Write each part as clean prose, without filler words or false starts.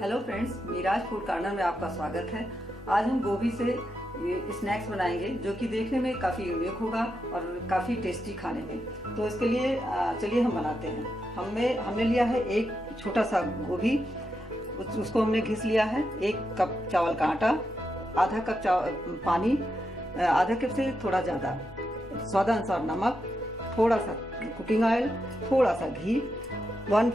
Hello friends, मीराज food corner में आपका स्वागत है। आज हम गोभी से स्नैक्स बनाएंगे जो कि देखने में काफ़ी यूनिक होगा और काफ़ी टेस्टी खाने में। तो इसके लिए चलिए हम बनाते हैं। हमने लिया है एक छोटा सा गोभी, उसको हमने घिस लिया है। 1 कप चावल का आटा, आधा कप पानी, आधा कप से थोड़ा ज़्यादा, स्वादानुसार नमक, थोड़ा सा कुकिंग ऑयल, थोड़ा सा घी, 1/4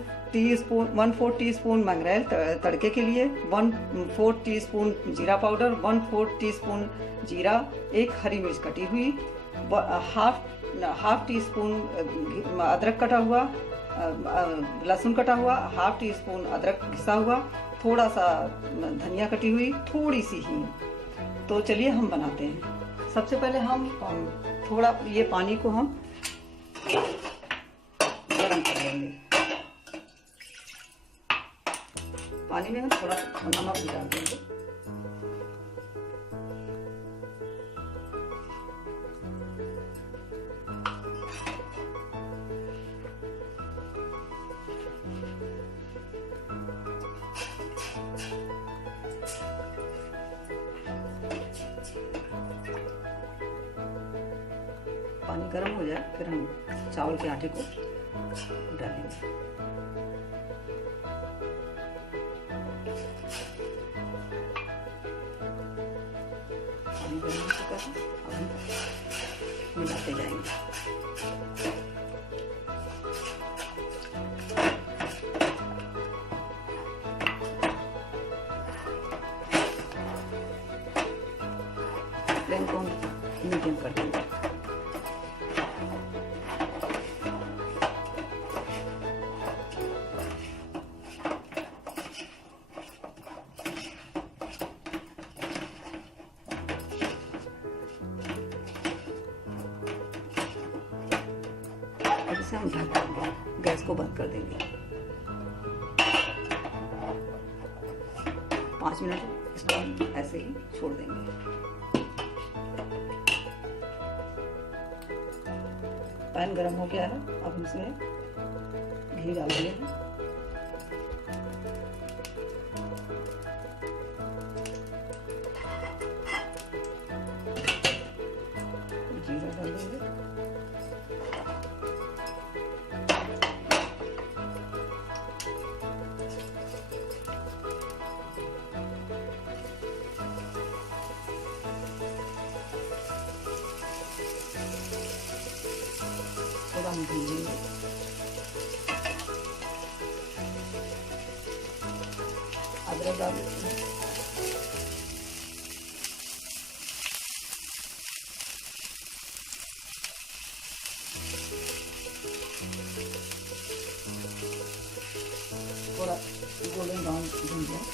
टीस्पून मंगरेल तड़के के लिए, 1/4 टीस्पून जीरा पाउडर, 1/4 टीस्पून जीरा, 1 हरी मिर्च कटी हुई, हाफ टी स्पून अदरक कटा हुआ, लहसुन कटा हुआ, हाफ टी स्पून अदरक घिसा हुआ, थोड़ा सा धनिया कटी हुई, थोड़ी सी हींग। तो चलिए हम बनाते हैं। सबसे पहले हम थोड़ा ये पानी को हम गर्म कर लेंगे। पानी में हम थोड़ा नमक भी डाल देंगे। पानी गर्म हो जाए फिर हम चावल के आटे को डालेंगे। पानी गर्म हो चुका है, अब हम मिलाते जाएंगे। फ्लेम को मीडियम कर देंगे। इसे हम ढक देंगे, गैस को बंद कर देंगे। 5 मिनट इसको हम ऐसे ही छोड़ देंगे। पैन गरम हो गया है, अब हम इसमें घी डाल दिए हैं। जीरा डाल देंगे, थोड़ा हम भूनेंगे। अदरक डाल देते हैं, थोड़ा गोल्डन ब्राउन भून जाए,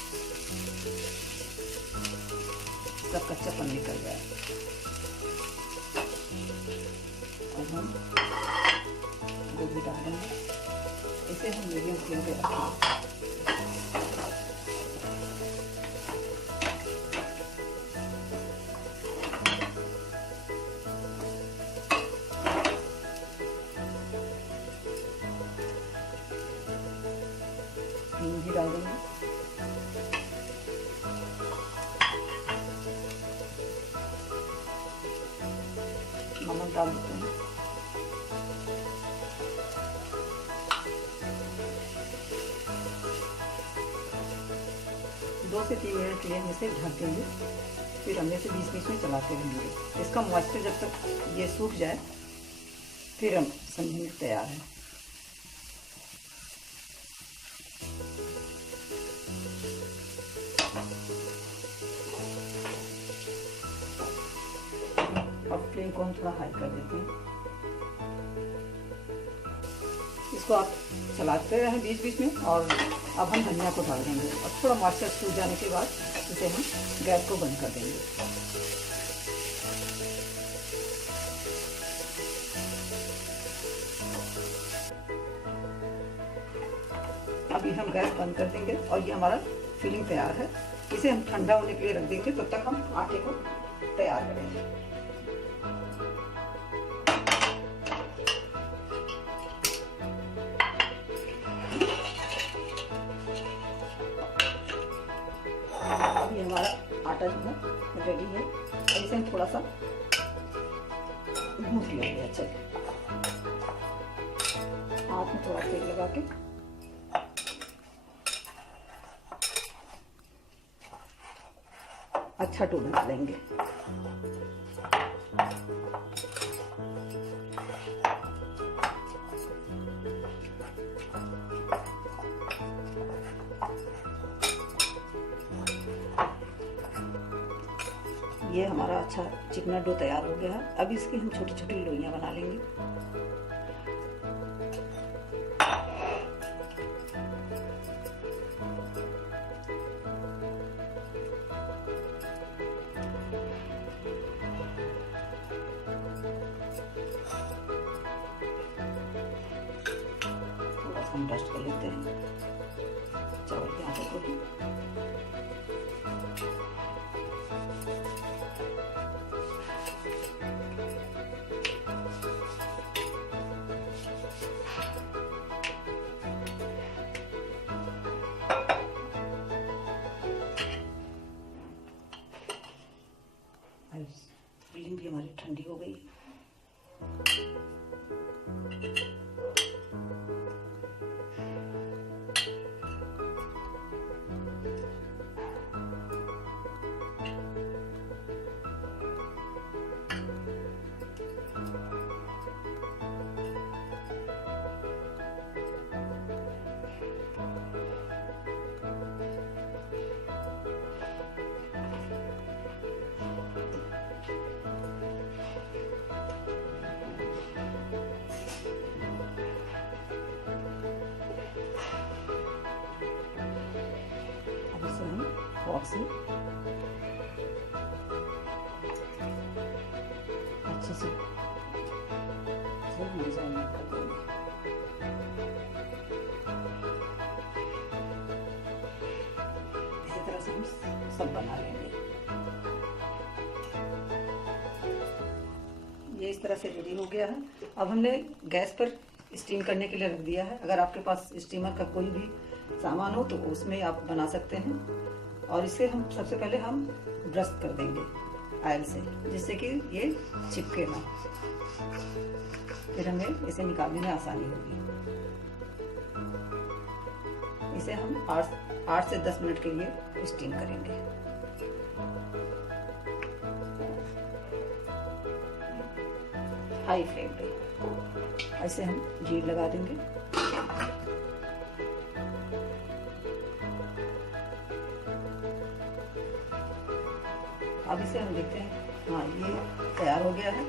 सब कच्चापन निकल जाए। अब हम गोभी डाल देंगे। इसे हम मीडियम फ्लेम पे रखेंगे। हींग भी डाल देंगे। नमक डाल देते हैं। दो से 3 मिनट के लिए हम इसे ढक देंगे, फिर हम इसे बीच में चलाते रहेंगे। इसका मॉइस्चर जब तक ये सूख जाए फिर हम समझेंगे तैयार है। अब फ्लेम को हम थोड़ा हाई कर देते हैं। इसको आप चलाते रहें बीच बीच में। और अब हम धनिया को डाल देंगे और थोड़ा मॉइस्चर सूख जाने के बाद इसे हम गैस को बंद कर देंगे। अभी हम गैस बंद कर देंगे और ये हमारा फिलिंग तैयार है। इसे हम ठंडा होने के लिए रख देंगे, तब तक हम आटे को तैयार करेंगे। आटा जो है रेडी है। और इसे हम थोड़ा सा गूंथ लेंगे अच्छे से। हाथ में थोड़ा तेल लगा के अच्छा डो बना लेंगे। ये हमारा अच्छा चिकना डो तैयार हो गया है। अब इसकी हम छोटी छोटी लोइयां बना लेंगे। थोड़ा सा हम डस्ट कर लेते हैं चावल के आटे को भी। फिलिंग भी हमारी ठंडी हो गई। फॉक से अच्छे से डिजाइन कर देंगे। इसी तरह से हम सब बना लेंगे। ये इस तरह से रेडी हो गया है। अब हमने गैस पर स्टीम करने के लिए रख दिया है। अगर आपके पास स्टीमर का कोई भी सामान हो तो उसमें आप बना सकते हैं। और इसे हम सबसे पहले हम ब्रश कर देंगे ऑयल से, जिससे कि ये चिपके ना। फिर हमें इसे निकालने में आसानी होगी। इसे हम 8 से 10 मिनट के लिए स्टीम करेंगे। हाई फ्लेम पे ऐसे हम घी लगा देंगे। अब इसे हम देखते हैं, हाँ ये तैयार हो गया है।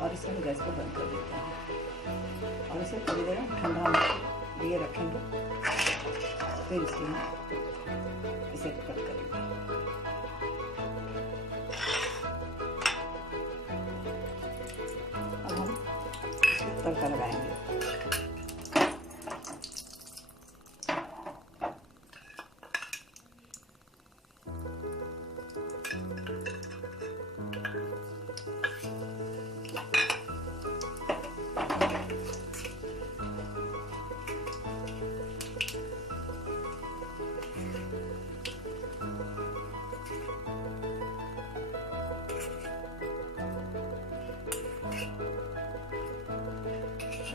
और इसे हम गैस को बंद कर देते हैं और इसे थोड़ी देर ठंडा होने के लिए रखेंगे। फिर इसे कट करेंगे। अब हम इसमें तड़का लगाएंगे।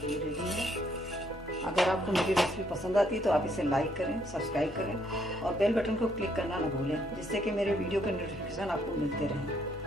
ये रेडी है। अगर आपको मेरी रेसिपी पसंद आती है तो आप इसे लाइक करें, सब्सक्राइब करें और बेल बटन को क्लिक करना ना भूलें, जिससे कि मेरे वीडियो के नोटिफिकेशन आपको मिलते रहें।